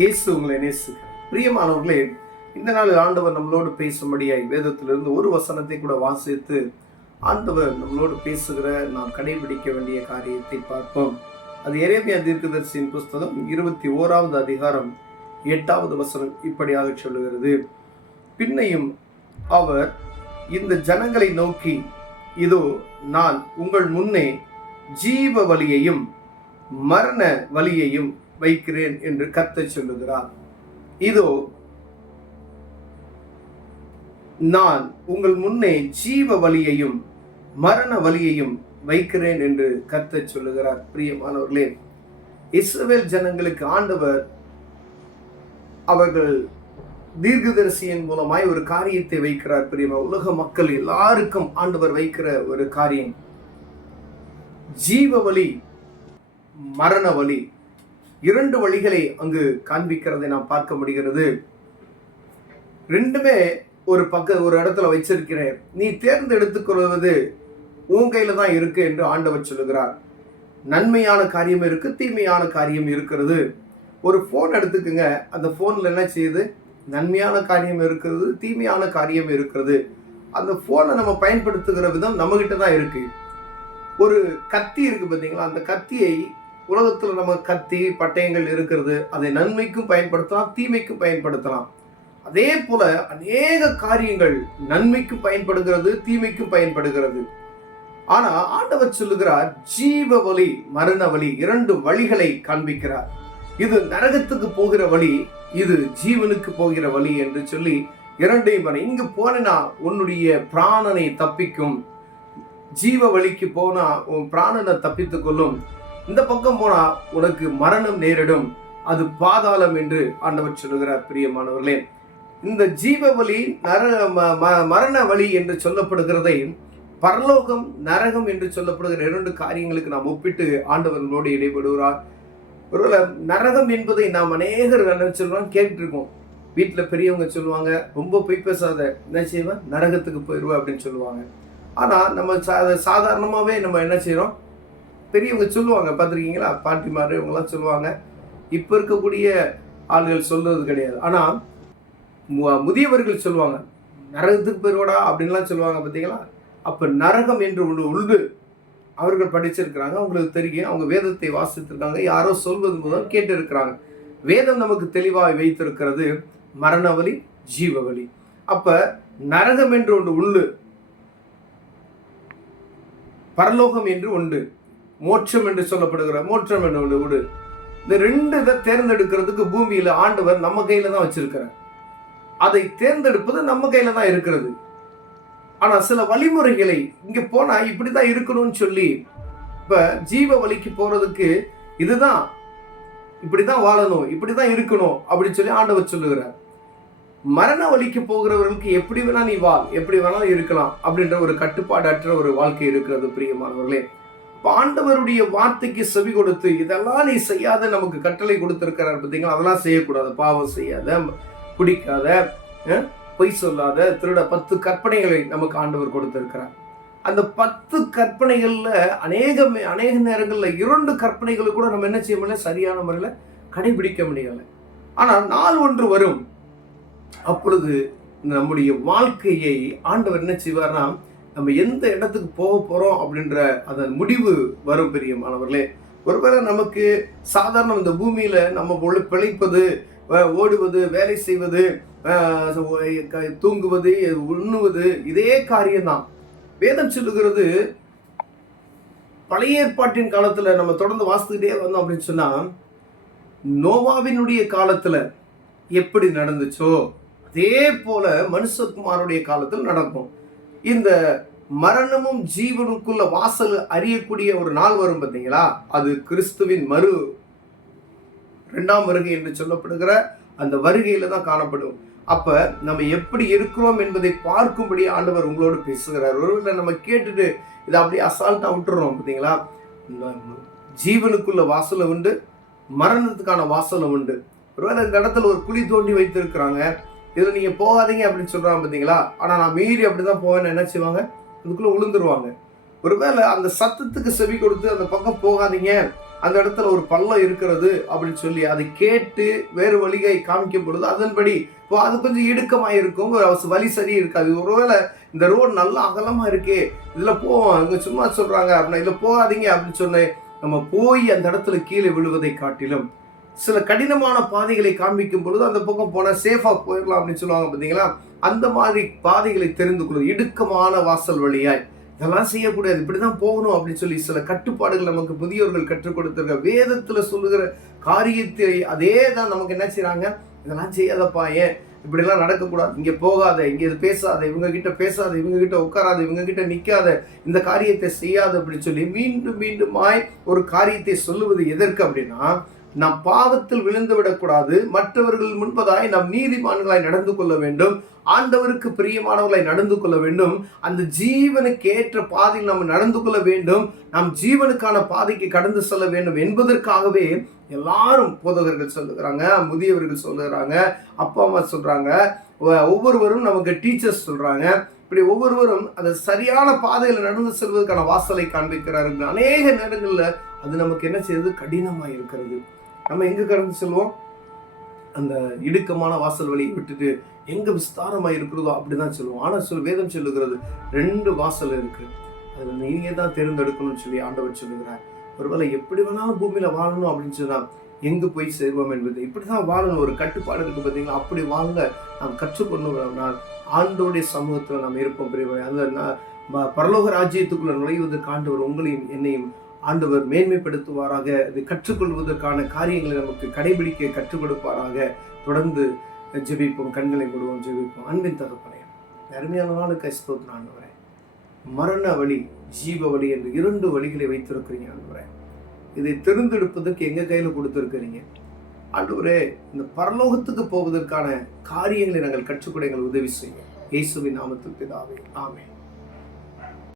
இயேசு உங்களை நேசிக்கிறார். பிரியமானவர்களே, இந்த நாளில் ஆண்டவர் நம்மளோடு பேசும்படியாய் வேதத்திலிருந்து ஒரு வசனத்தை கூட வாசித்து ஆண்டவர் நம்மளோடு பேசுகிற நாம் கடைபிடிக்க வேண்டிய காரியத்தை பார்ப்போம். அது எரேமியா தீர்க்கதரிசியின் புஸ்தகம் 21வது அதிகாரம் 8வது வசனம் இப்படியாக சொல்லுகிறது. பின்னையும் அவர் இந்த ஜனங்களை நோக்கி, இதோ நான் உங்கள் முன்னே ஜீவ வலியையும் மரண வலியையும் வைக்கிறேன் என்று கர்த்தர் சொல்லுகிறார். இதோ நான் உங்கள் முன்னே ஜீவ வலியையும் மரண வலியையும் வைக்கிறேன் என்று கர்த்தர் சொல்லுகிறார். பிரியமானவர்களே, இஸ்ரவேல் ஜனங்களுக்கு ஆண்டவர் அவர்கள் தீர்க்கதரிசியின் மூலமாய் ஒரு காரியத்தை வைக்கிறார். பிரியமா, உலக மக்கள் எல்லாருக்கும் ஆண்டவர் வைக்கிற ஒரு காரியம் ஜீவ வலி மரண வலி. இரண்டு வழிகளை அங்கு காண்பிக்கிறதை நாம் பார்க்க முடிகிறது. ரெண்டுமே ஒரு இடத்துல வச்சிருக்கிறேன், நீ தேர்ந்தெடுத்துக்கொள்வது உன் கையில தான் இருக்கு என்று ஆண்டவர் சொல்லுகிறார். நன்மையான காரியம் இருக்கு, தீமையான காரியம் இருக்கிறது. ஒரு போன் எடுத்துக்குங்க, அந்த போன்ல என்ன செய்யுது? நன்மையான காரியம் இருக்கிறது, தீமையான காரியம் இருக்கிறது. அந்த போனை நம்ம பயன்படுத்துகிற விதம் நம்ம கிட்ட தான் இருக்கு. ஒரு கத்தி இருக்கு பார்த்தீங்களா, அந்த கத்தியை உலகத்துல நம்ம கத்தி பட்டயங்கள் இருக்கிறது, அதை நன்மைக்கும் பயன்படுத்தலாம், தீமைக்கும் பயன்படுத்தலாம். அதே போல அநேக காரியங்கள் நன்மைக்கும் பயன்படுகிறது, தீமைக்கும் பயன்படுகிறது. ஆனா ஆண்டவர் சொல்லுகிறார், ஜீவ வழி மரண வழி, இரண்டு வழிகளை காண்பிக்கிறார். இது நரகத்துக்கு போகிற வழி, இது ஜீவனுக்கு போகிற வழி என்று சொல்லி இரண்டையும் இங்கு போனா உன்னுடைய பிராணனை தப்பிக்கும், ஜீவ வழிக்கு போனா உன் பிராணனை தப்பித்துக் கொள்ளும், இந்த பக்கம் போனா உனக்கு மரணம் நேரிடும், அது பாதாளம் என்று ஆண்டவர் சொல்லுகிறார். பிரியமானவர்களே, இந்த ஜீவ வழி மரண வழி என்று சொல்லப்படுகிறதை பரலோகம் நரகம் என்று சொல்லப்படுகிற இரண்டு காரியங்களுக்கு நாம் ஒப்பிட்டு ஆண்டவர்களோடு இடைபடுகிறார். ஒருவேளை நரகம் என்பதை நாம் அநேகர் சொல்றோம், கேட்டுருக்கோம். வீட்டுல பெரியவங்க சொல்லுவாங்க, ரொம்ப பொய் பேசாத, என்ன செய்வேன், நரகத்துக்கு போயிடுவேன் அப்படின்னு சொல்லுவாங்க. ஆனா நம்ம சாதாரணமாவே நம்ம என்ன செய்யறோம், பெரியவங்க சொல்லுவாங்க, பார்த்துருக்கீங்களா, பாட்டிமாரு இவங்கெல்லாம் சொல்லுவாங்க. இப்போ இருக்கக்கூடிய ஆள்கள் சொல்றது கிடையாது. ஆனால் முதியவர்கள் சொல்லுவாங்க, நரகத்துக்கு போயிடுவாடா அப்படின்லாம் சொல்லுவாங்க, பார்த்தீங்களா. அப்போ நரகம் என்று ஒன்று உண்டு. அவர்கள் படிச்சிருக்கிறாங்க, அவங்களுக்கு தெரியும், அவங்க வேதத்தை வாசித்திருக்காங்க, யாரோ சொல்வது முதல் கேட்டு இருக்கிறாங்க. வேதம் நமக்கு தெளிவாக வைத்திருக்கிறது மரண வலி ஜீவ வலி. அப்ப நரகம் என்று ஒன்று உண்டு, பரலோகம் என்று உண்டு, மோட்சம் என்று சொல்லப்படுகிற மோட்சம் என்று ஒன்று உண்டு. இந்த ரெண்டு இதை தேர்ந்தெடுக்கிறதுக்கு பூமியில ஆண்டவர் நம்ம கையில தான் வச்சிருக்கிறார். அதை தேர்ந்தெடுப்பது நம்ம கையில தான் இருக்கிறது. ஆனா சில வழிமுறைகளை இங்க போனா இப்படிதான் இருக்கணும்னு சொல்லி, இப்ப ஜீவ வழிக்கு போறதுக்கு இதுதான், இப்படிதான் வாழணும், இப்படிதான் இருக்கணும் அப்படின்னு சொல்லி ஆண்டவர் சொல்லுகிறார். மரண வழிக்கு போகிறவர்களுக்கு எப்படி வேணா நீ வாழ், எப்படி வேணாலும் இருக்கலாம் அப்படின்ற ஒரு கட்டுப்பாடு அற்ற ஒரு வாழ்க்கை இருக்கிறது. பிரியமானவர்களே, ஆண்டவருடைய வார்த்தைக்கு செவி கொடுத்து இதெல்லாம் நீ செய்யாத நமக்கு கட்டளை கொடுத்திருக்கிறார் பார்த்தீங்களா. அதெல்லாம் செய்யக்கூடாது, பாவம் செய்யாத, குடிக்காத, பொய் சொல்லாத, திருட, 10 கற்பனைகளை நமக்கு ஆண்டவர் கொடுத்திருக்கிறார். அந்த 10 கற்பனைகள்ல அநேக நேரங்கள்ல 2 கற்பனைகளை கூட நம்ம என்ன செய்ய முடியல, சரியான முறையில கடைபிடிக்க முடியல. ஆனால் நாள் ஒன்று வரும், அப்பொழுது நம்முடைய வாழ்க்கையை ஆண்டவர் என்ன செய்வார்னா, நம்ம எந்த இடத்துக்கு போக போறோம் அப்படின்ற அதன் முடிவு வரும். பிரியமானவர்களே, ஒருவேளை நமக்கு சாதாரண இந்த பூமியில நம்ம பிழைப்பது, ஓடுவது, வேலை செய்வது, தூங்குவது, உண்ணுவது, இதே காரியம்தான். வேதம் சொல்லுகிறது, பழைய ஏற்பாட்டின் காலத்துல நம்ம தொடர்ந்து வாசித்துக்கிட்டே வந்தோம் அப்படின்னு சொன்னா, நோவாவினுடைய காலத்துல எப்படி நடந்துச்சோ அதே போல மனுஷகுமாருடைய காலத்தில் நடக்கும். இந்த மரணமும் ஜீவனுக்குள்ள வாசல் அறியக்கூடிய ஒரு நாள் வரும் பார்த்தீங்களா, அது கிறிஸ்துவின் 2ஆம் வருகை என்று சொல்லப்படுகிற அந்த வருகையில தான் காணப்படும். அப்ப நம்ம எப்படி இருக்கிறோம் என்பதை பார்க்கும்படி ஆண்டவர் உங்களோடு பேசுகிறார். ஒருவேளை நம்ம கேட்டுட்டு இதை அப்படியே அசால்ட்டா விட்டுறோம் பார்த்தீங்களா. ஜீவனுக்குள்ள வாசலும் உண்டு, மரணத்துக்கான வாசலும் உண்டு. ஒருவேளை இந்த இடத்துல ஒரு குழி தோண்டி வைத்திருக்கிறாங்க, இதுல நீங்க போகாதீங்க அப்படின்னு சொல்றாங்க பார்த்தீங்களா. ஆனா நான் மீறி அப்படிதான் போவேன்னு என்ன செய்வாங்க, அதுக்குள்ள விழுந்துருவாங்க. ஒருவேளை அந்த சத்தத்துக்கு செவி கொடுத்து அந்த பக்கம் போகாதீங்க, அந்த இடத்துல ஒரு பள்ளம் இருக்கிறது அப்படின்னு சொல்லி அதை கேட்டு வேறு வழியை காமிக்கும் பொழுது அதன்படி இப்போ அது கொஞ்சம் இடுக்கமாக இருக்கும், வழி சரி இருக்காது. ஒருவேளை இந்த ரோடு நல்லா அகலமாக இருக்கே, இதில் போவோம், இங்கே சும்மா சொல்கிறாங்க அப்படின்னா இதில் போகாதீங்க அப்படின்னு சொன்னேன். நம்ம போய் அந்த இடத்துல கீழே விழுவதை காட்டிலும் சில கடினமான பாதைகளை காண்பிக்கும் பொழுது அந்த பக்கம் போனால் சேஃபாக போயிடலாம் அப்படின்னு சொல்லுவாங்க பார்த்தீங்களா. அந்த மாதிரி பாதைகளை தெரிந்து கொள்வது, இடுக்கமான வாசல் வழியாய் இதெல்லாம் செய்யக்கூடாது, இப்படிதான் போகணும் அப்படின்னு சொல்லி சில கட்டுப்பாடுகள் நமக்கு புதியவர்கள் கற்றுக் கொடுத்துருக்க. வேதத்துல சொல்லுகிற காரியத்தை அதே தான் நமக்கு என்ன செய்யறாங்க, இதெல்லாம் செய்யாதப்பா, ஏன் இப்படிலாம் நடக்கக்கூடாது, இங்க போகாத, இங்க இது பேசாத, இவங்க கிட்ட பேசாத, இவங்க கிட்ட உட்காராத, இவங்க கிட்ட நிக்காத, இந்த காரியத்தை செய்யாத அப்படின்னு சொல்லி மீண்டும் மீண்டுமாய் ஒரு காரியத்தை சொல்லுவது எதற்கு அப்படின்னா, நாம் பாவத்தில் விழுந்து விடக்கூடாது, மற்றவர்கள் முன்பதாய் நாம் நீதிமான்களாய் நடந்து கொள்ள வேண்டும், ஆண்டவருக்கு பிரியமானவர்களாய் நடந்து கொள்ள வேண்டும், அந்த ஜீவனுக்கு ஏற்ற பாதையில் நாம் நடந்து கொள்ள வேண்டும், நாம் ஜீவனுக்கான பாதைக்கு கடந்து செல்ல வேண்டும் என்பதற்காகவே எல்லாரும் போதகர்கள் சொல்லுகிறாங்க, முதியவர்கள் சொல்லுகிறாங்க, அப்பா அம்மா சொல்றாங்க, ஒவ்வொருவரும் நமக்கு டீச்சர்ஸ் சொல்றாங்க. இப்படி ஒவ்வொருவரும் அந்த சரியான பாதையில் நடந்து செல்வதற்கான வாசலை காண்பிக்கிறார்கள். அநேக நேரங்களில் அது நமக்கு என்ன செய்யுது, கடினமாக இருக்கிறது. நம்ம எங்க கடந்து செல்வோம், அந்த இடுக்கமான வாசல் வழியை விட்டுட்டு எங்க விஸ்தாரமா இருக்கிறதோ அப்படிதான் சொல்லுவோம். ஆனா வேதம் சொல்லுகிறது 2 வாசல் இருக்கு, அதுல நீங்க தான் தேர்ந்தெடுக்கணும்னு சொல்லி ஆண்டவர் சொல்லுகிறார். ஒருவேளை எப்படி வேணாலும் பூமியில வாழணும் அப்படின்னு சொன்னா எங்கு போய் சேர்வோம் என்பது, இப்படிதான் வாழணும், ஒரு கட்டுப்பாடு இருக்கு பார்த்தீங்களா. அப்படி வாழ நாம் கற்றுக்கொள்ளணும். ஆண்டோடைய சமூகத்துல நாம் இருப்போம். பெரியவரை அந்த பரலோக ராஜ்யத்துக்குள்ள நுழைவதற்கு ஆண்டவர் உங்களையும் என்னையும் ஆண்டவர் மேன்மைப்படுத்துவாராக. அது கற்றுக்கொள்வதற்கான காரியங்களை நமக்கு கடைபிடிக்க கற்றுக் கொடுப்பாராக. தொடர்ந்து ஜெபிப்போம், கண்களை மூடுவோம், ஜெபிப்போம். அன்பின் தகப்பனே, அருமையான நாளுக்கு ஸ்தோத்திரம் ஆண்டவரே. மரண வழி, ஜீவ வழி என்று 2 வழிகளை வைத்திருக்கிறீங்க ஆண்டவரே. இதை தெரிந்தெடுப்பதற்கு எங்க கையில கொடுத்திருக்கிறீங்க ஆண்டவரே. இந்த பரலோகத்துக்கு போவதற்கான காரியங்களை நாங்கள் கற்றுக்கொள்ள எங்கள் உதவி செய்ய இயேசுவின் நாமத்தில் பிதாவே, ஆமென்.